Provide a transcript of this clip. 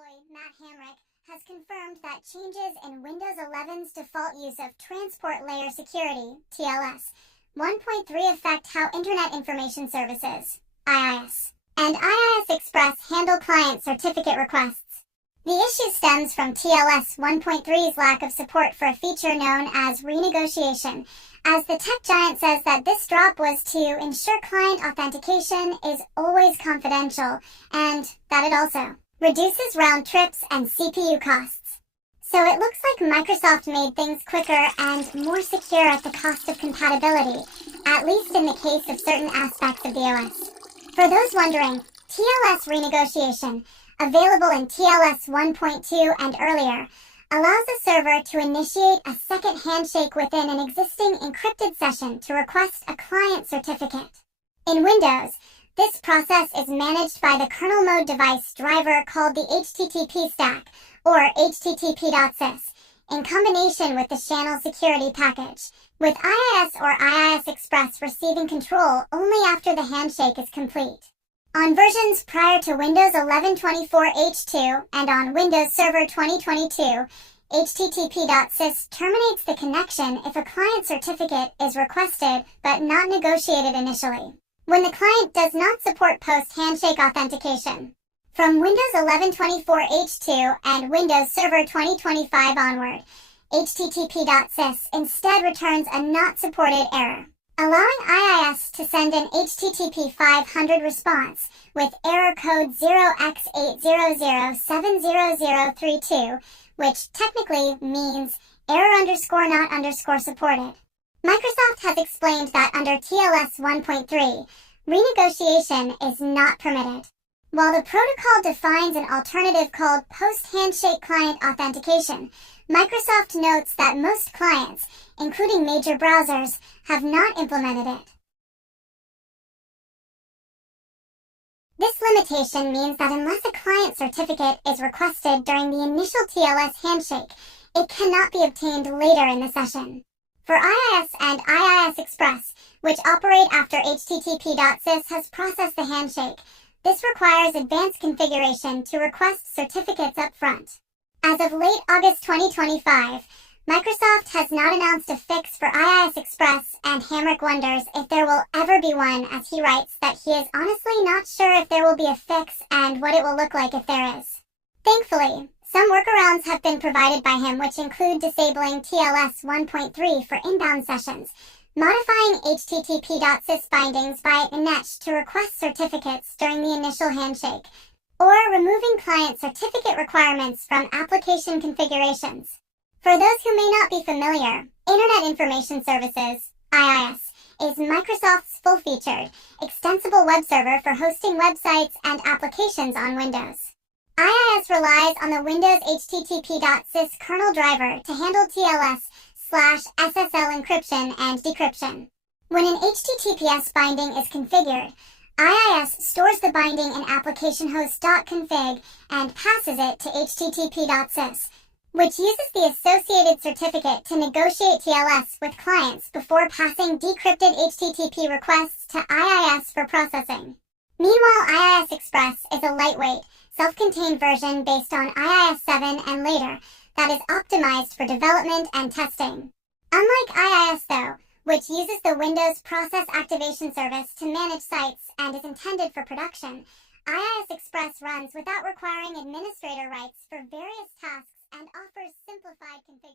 employee, Matt Hamrick, has confirmed that changes in Windows 11's default use of Transport Layer Security, TLS, 1.3 affect how Internet Information Services, IIS, and IIS Express handle client certificate requests. The issue stems from TLS 1.3's lack of support for a feature known as renegotiation, as the tech giant says that this drop was to ensure client authentication is always confidential, and that it also reduces round trips and CPU costs. So it looks like Microsoft made things quicker and more secure at the cost of compatibility, at least in the case of certain aspects of the OS. For those wondering, TLS renegotiation, available in TLS 1.2 and earlier, allows a server to initiate a second handshake within an existing encrypted session to request a client certificate. In Windows, this process is managed by the kernel mode device driver called the HTTP stack, or http.sys, in combination with the channel security package, with IIS or IIS Express receiving control only after the handshake is complete. On versions prior to Windows 11 24H2 and on Windows Server 2022, http.sys terminates the connection if a client certificate is requested but not negotiated initially, when the client does not support post-handshake authentication. From Windows 11 24H2 and Windows Server 2025 onward, http.sys instead returns a not supported error, allowing IIS to send an HTTP 500 response with error code 0x800700032, which technically means error_not_supported. Microsoft has explained that under TLS 1.3, renegotiation is not permitted. While the protocol defines an alternative called post-handshake client authentication, Microsoft notes that most clients, including major browsers, have not implemented it. This limitation means that unless a client certificate is requested during the initial TLS handshake, it cannot be obtained later in the session. For IIS and IIS Express, which operate after http.sys has processed the handshake, this requires advanced configuration to request certificates up front. As of late August 2025, Microsoft has not announced a fix for IIS Express, and Hamrick wonders if there will ever be one, as he writes that he is honestly not sure if there will be a fix and what it will look like if there is. Thankfully, some workarounds have been provided by him, which include disabling TLS 1.3 for inbound sessions, modifying http.sys bindings by Inet to request certificates during the initial handshake, or removing client certificate requirements from application configurations. For those who may not be familiar, Internet Information Services, IIS, is Microsoft's full-featured, extensible web server for hosting websites and applications on Windows. IIS relies on the Windows http.sys kernel driver to handle TLS/SSL encryption and decryption. When an HTTPS binding is configured, IIS stores the binding in applicationhost.config and passes it to http.sys, which uses the associated certificate to negotiate TLS with clients before passing decrypted HTTP requests to IIS for processing. Meanwhile, IIS Express is a lightweight, self-contained version based on IIS 7 and later that is optimized for development and testing. Unlike IIS though, which uses the Windows Process Activation Service to manage sites and is intended for production, IIS Express runs without requiring administrator rights for various tasks and offers simplified configuration.